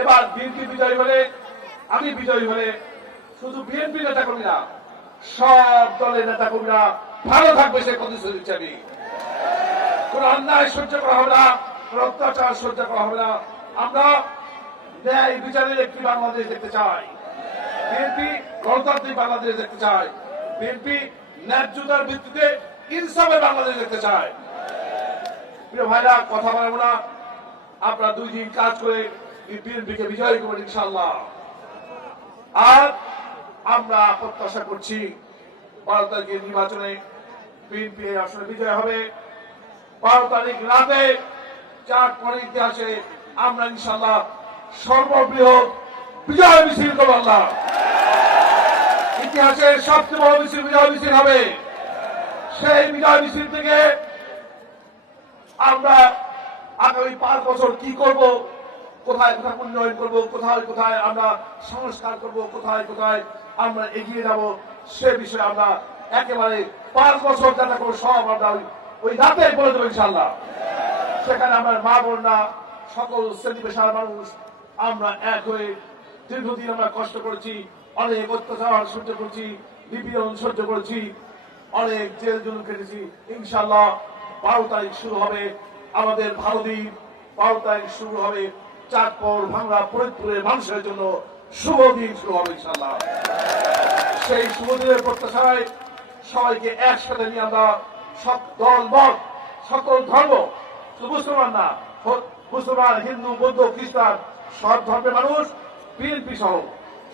এবার বিএনপি বিজয়ী হলে, আমি বিজয়ী হলে শুধু বিএনপি নেতা কর্মীরা, সব দলের নেতা কর্মীরা ভালো থাকবে সে প্রতিশ্রুতি দিচ্ছি আমি। কোন অন্যায় সহ্য করা হবে না, কোন অত্যাচার সহ্য করা হবে না। আমরা ন্যায় বিচারের একটি বাংলাদেশ দেখতে চাই। বিএনপি গণতান্ত্রিক বাংলাদেশ দেখতে চায়। বিএনপি ন্যায্যতার ভিত্তিতে ইনসাফের বাংলাদেশ দেখতে চায়। প্রিয় ভাইরা, কথা বলবো না, আপনারা 2 দিন কাজ করে বিএনপিকে বিজয়ী করবেন ইনশাআল্লাহ। আর আমরা প্রত্যাশা করছি 12 তারিখের নির্বাচনে বিএনপি আসলে বিজয় হবে। 12 তারিখ রাতে 4 পরের ইতিহাসে আমরা ইনশাআল্লাহ সর্ববৃহৎ বিজয় মিছিল করব। আল্লাহ, ইতিহাসের সবচেয়ে বড় মিছিল বিজয় মিছিল হবে। সেই বিজয় মিছিল থেকে আমরা আগামী 5 বছর কি করব, কোথায় কোথায় উন্নয়ন করব, কোথায় কোথায় আমরা সংস্কার করব, কোথায় কোথায় আমরা এগিয়ে যাব, সে বিষয়ে আমরা একেবারে 5 বছর যেটা করবো সব আমরা ওই রাতে বলে দেবো ইনশাআল্লাহ। সেখানে আমার মা বোনরা, সকল শ্রেণী পেশার মানুষ আমরা এক হয়ে দীর্ঘদিন আমরা কষ্ট করেছি, অনেক অত্যাচার সহ্য করেছি, নিপীড়ন সহ্য করেছি, অনেক জেল জুলুম কেটেছি। ইনশাআল্লাহ 12 তারিখ শুরু হবে আমাদের ভালো দিন। 12 তারিখ শুরু হবে চাঁদপুর, ভাঙড়া, ফরিদপুরের মানুষের জন্য শুভ দিন শুরু হবে ইনশাআল্লাহ। সেই শুভ দিনের প্রত্যাশায় সবাইকে একসাথে নিয়ে আমরা সব দল মত, সকল ধর্ম, মুসলমান না, মুসলমান, হিন্দু, বৌদ্ধ, খ্রিস্টান, সব ধর্মের মানুষ, বিএনপি সহ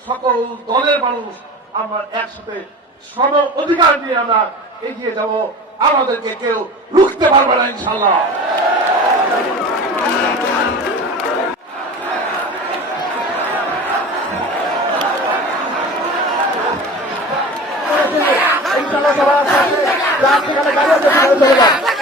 সকল দলের মানুষ আমরা একসাথে সম অধিকার নিয়ে আমরা এগিয়ে যাব। আমাদেরকে কেউ রুখতে পারবে না ইনশাআল্লাহ। ইনশাআল্লাহ সবাই আসছে, রাত থেকে গাড়ি চলে যাবে।